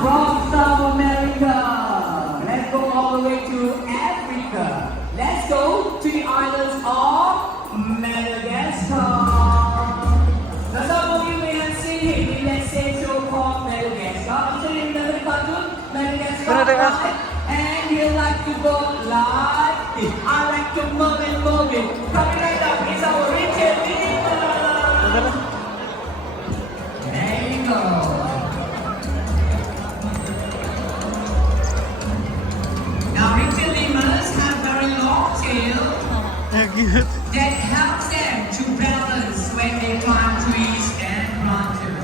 from South America. Let's go all the way to Africa. Let's go to the islands of Madagascar. Now some of you may have seen him in that same show called Madagascar. I'm sure you remember the cartoon, Madagascar, right? And he like to go like this. I like to move it, move it. Coming right up is our Richard Lima. There you go. Now Richard Lemurs have very long tail that helps them to balance when they climb trees and branches.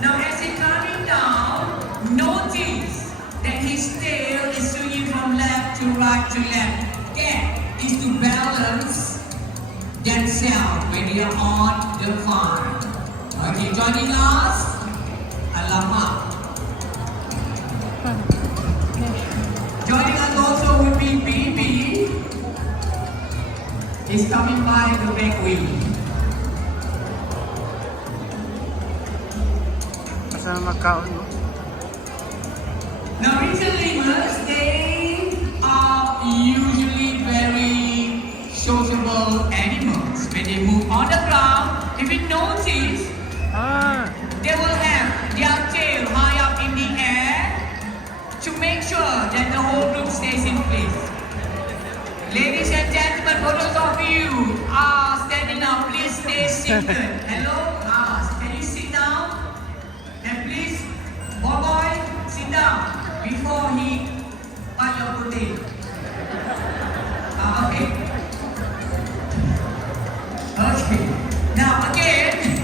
Now as they're climbing down, notice that his tail is swinging from left to right to left. That is to balance themselves when they are on the climb. Okay, joining us, Alamak. Joining us also will be BB. He's coming by the back wing. Kasama Macau, no? Now, Richard Lemurs, they are usually very sociable animals. When they move on the ground, if you notice, they will have their tail high up in the air to make sure that the whole group stays in place. Ladies and gentlemen, for those of you are standing up, please stay seated. Hello? Can you sit down? And please, boy, sit down before he bite your pudding. Okay. Okay. Now again,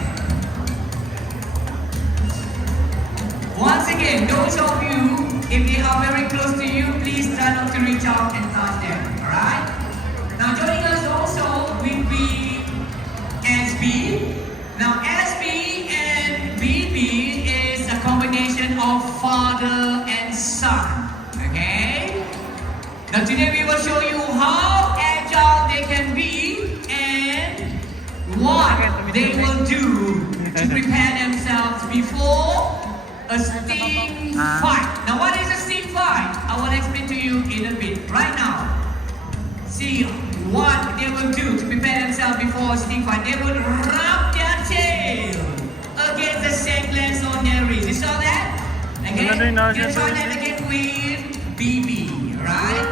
once again, those of you, if they are very close to you, please try not to reach out and touch them. Alright? Now joining us also will be SB. Now SB and BB is a combination of father and son. Okay? Now today we will show you how agile they can be and what they will do to prepare themselves before a steam fight. Now what is a steam fight? I will explain to you in a bit. Right now, see what they will do to prepare themselves before a steam fight. They will rub their tail against the sandlands on their wrist. You saw that? Again, you try that again with BB, right?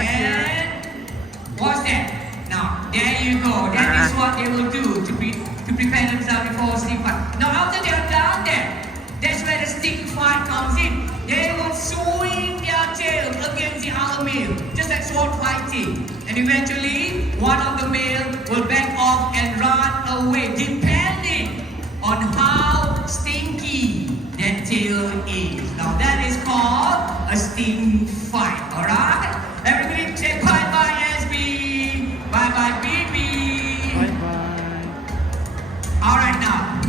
And what's that? Now, there you go. That is what they will do to prepare themselves before a steam fight. Now, after they have done that, that's where the stick fight comes in. They will swing their tail against the other male, just like sword fighting. And eventually, one of the male will back off and run away, depending on how stinky that tail is. Now that is called a sting fight, alright? Everybody say bye-bye SB, bye-bye BB. Bye-bye. Alright now,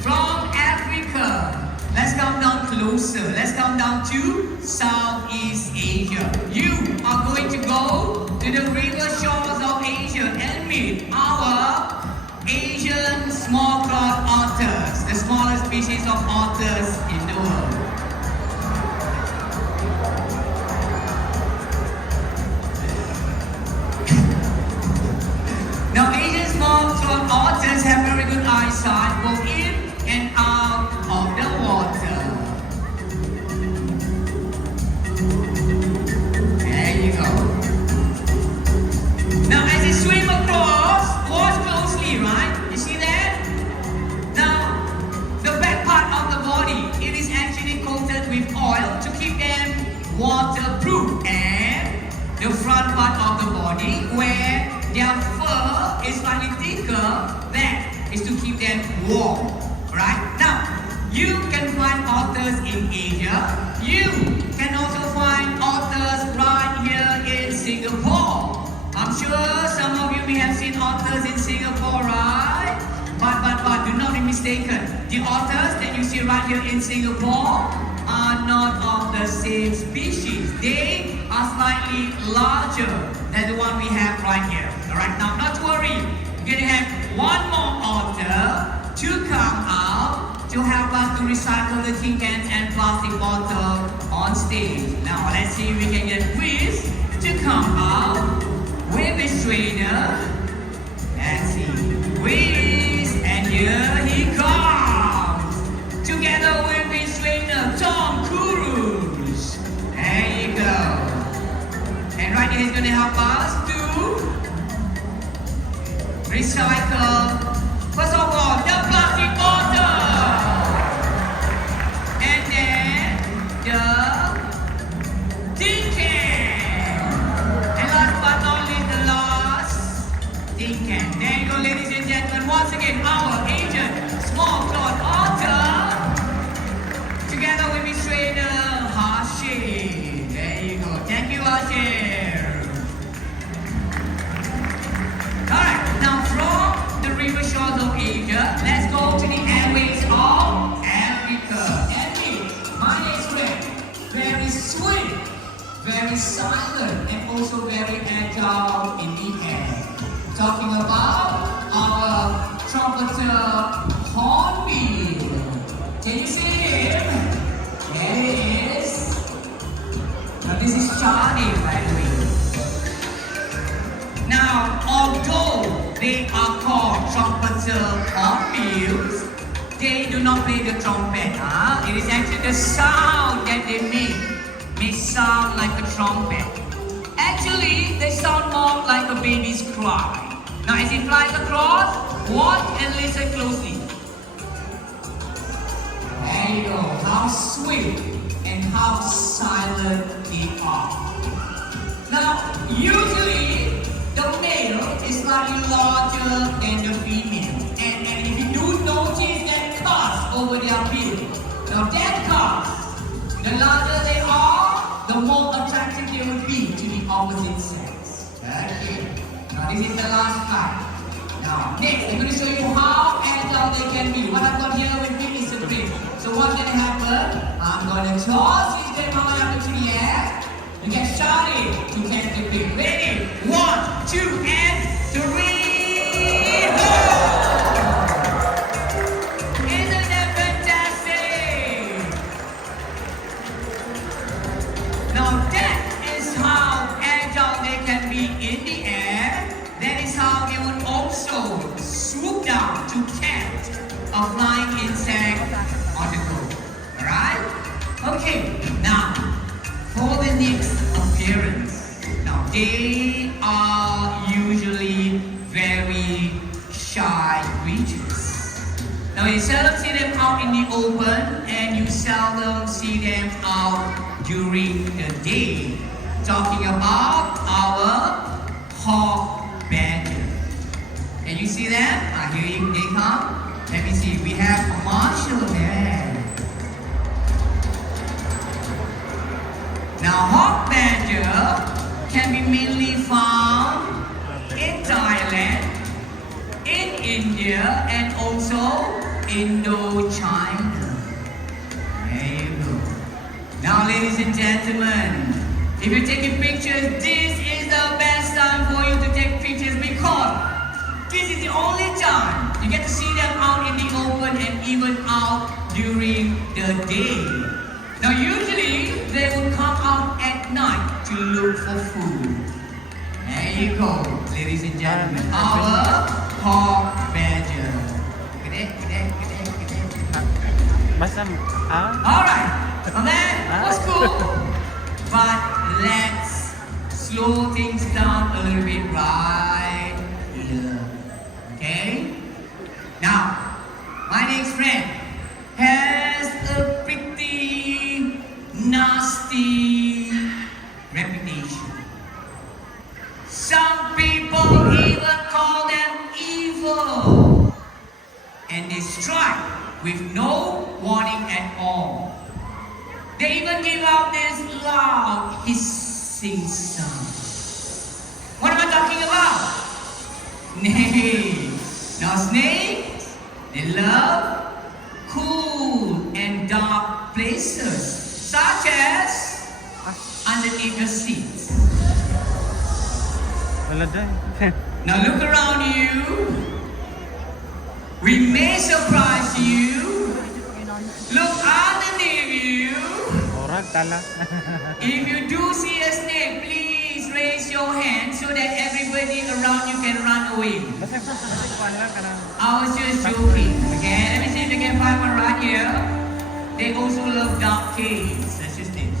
from Africa, let's come down closer. Let's come down to Southeast Asia. You are going to go to the river shores of Asia and meet our Asian small-clawed otters, the smallest species of otters in the world. Now, Asian small-clawed otters have very good eyesight, both in and out of the water. There you go. Now as they swim across, watch closely, right? You see that? Now, the back part of the body, it is actually coated with oil to keep them waterproof. And the front part of the body, where their fur is slightly thicker, that is to keep them warm. Right? Now, you can find otters in Asia. You can also find otters right here in Singapore. I'm sure some of you may have seen otters in Singapore, right? But do not be mistaken. The otters that you see right here in Singapore are not of the same species. They are slightly larger than the one we have right here. Alright, now not to worry. We're gonna have one more otter to come out to help us to recycle the tin cans and plastic bottle stage. Now let's see if we can get Quiz to come out with his trainer. Let's see. Quiz, and here he comes. Together with his trainer, Tom Cruise. There you go. And right here he's going to help us to recycle, first of all, the plastic bottle. And then the tin can. And last but not least, the last tin can. There you go, ladies and gentlemen. Once again, our agent, Small Cloth Author, together with his trainer, Hashim. There you go. Thank you, Hashim. Alright, now from the river shores of Asia, let's go to the airways of Africa. Andy, my next friend, very swift, very silent, and also very agile in the air. Talking about our trumpeter Hornbill. Can you see him? There he is. Now this is Charlie, by the way. Now, although they are called trumpeter hornbills, they do not play the trumpet. It is actually the sound that they make may sound like a trumpet. Actually, they sound more like a baby's cry. Now, as it flies across, watch and listen closely. There you go. How sweet and how silent they are. Now, usually, the male is slightly larger than the female. And if you do notice that cast over their bill, now that cast, the larger they are, the more attractive they will be to the opposite sex. Okay. Now this is the last part. Now next, I'm going to show you how agile they can be. What I've got here with me is a grip. So what's going to happen? I'm going to toss his grip high up into the air. You get started to test the grip. Ready? 1, 2, and 3. Go! Isn't that fantastic? Now that is how agile they can be in the air. That is how they would also swoop down to catch a flying insect on the go. Alright? Okay, now for the next appearance. Now they are usually very shy creatures. Now you seldom see them out in the open and you seldom see them out during the day. Talking about our hawk badger. Can you see them? Here they come. Let me see. We have a marshal there. Now hawk badger can be mainly found in Thailand, in India, and also Indochina. There you go. Now, ladies and gentlemen, if you're taking pictures, this is the best time for you to take pictures because this is the only time you get to see them out in the open and even out during the day. Now, usually they would come out at night to look for food. There you go, ladies and gentlemen, our hawk badger. Masam, Alright, that was cool. But let's slow things down a little bit right here. Okay? Now, my next friend has a pretty nasty reputation. Some people even call them evil. And they strike with no warning at all. They even give out this loud hissing sound. What am I talking about? Snakes. Now snakes, they love cool and dark places, such as underneath your seats. wala dahil. Now look around you. We may surprise you. Look underneath you. tala. If you do see a snake, please raise your hand so that everybody around you can run away. Basta kuan lang ka ng I was just joking. Okay, let me see if I can find one right here. They also love dark caves. That's just this.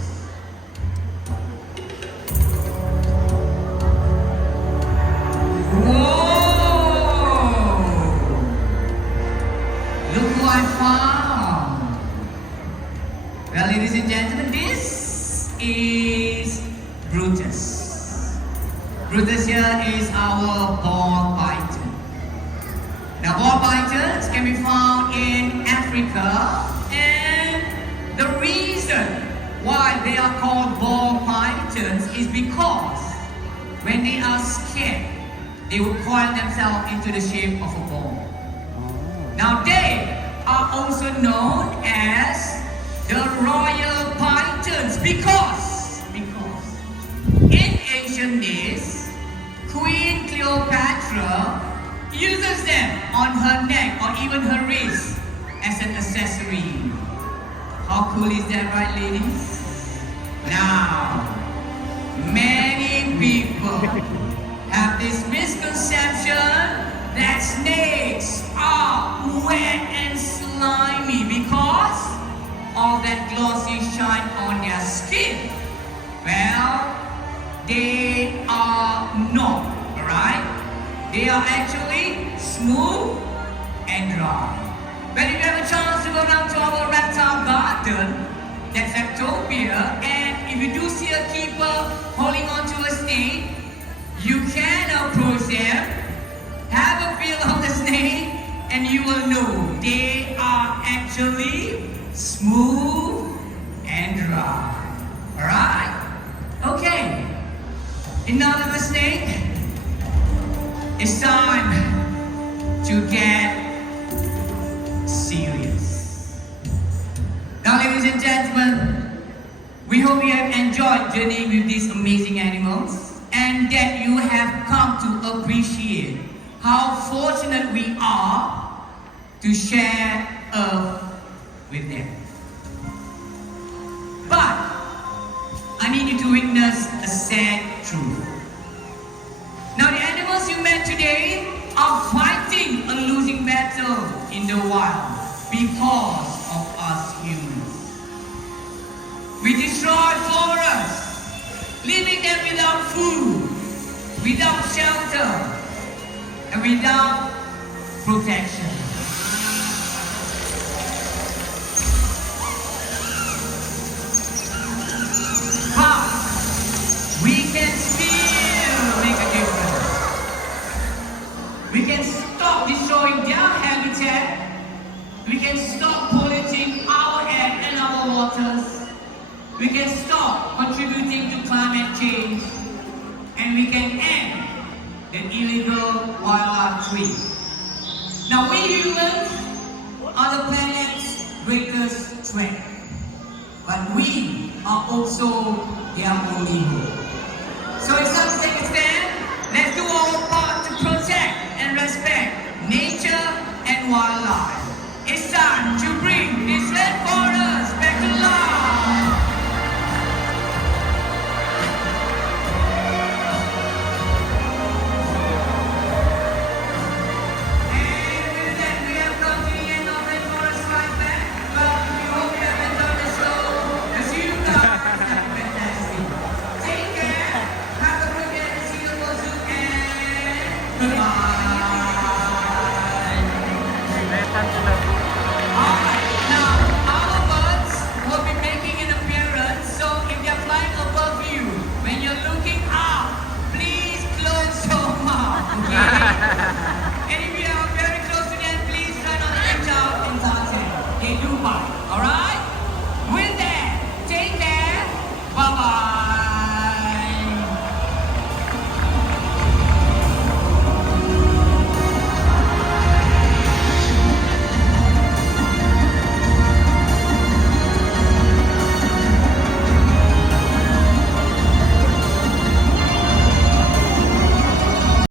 Whoa! Look who I found. Well, ladies and gentlemen, this is Brutus. Brutus here is our ball python. Now, ball pythons can be found in Africa, and the reason why they are called ball pythons is because when they are scared, they will coil themselves into the shape of a ball. Now, they are also known as the royal pythons because in ancient days, Queen Cleopatra uses them on her neck or even her wrist as an accessory. How cool is that, right, ladies? Now, many people have this misconception that snakes are wet and slimy because of that glossy shine on their skin. Well, they are not, alright? They are actually smooth and dry. But if you have a chance to go down to our reptile garden, that's Ectopia, and if you do see a keeper holding on to a snake, you can approach them, have a feel of the snake, and you will know they are actually smooth and dry. Alright? Okay. Enough of the snake. It's time to get serious. Now, ladies and gentlemen, we hope you have enjoyed journeying with these amazing animals and that you have come to appreciate how fortunate we are to share Earth with them. But I need you to witness a sad truth. Now, the animals you met today are fighting a losing battle in the wild because of us humans. We destroy forests, leaving them without food, without shelter, and without protection. But we can still make a difference. We can stop destroying their habitat. We can stop polluting our air and our waters. We can stop contributing to climate change. And we can end the illegal wildlife trade. Now, we humans are the planet's greatest threat. But we are also their only hope. So it's time to take a stand. Let's do our part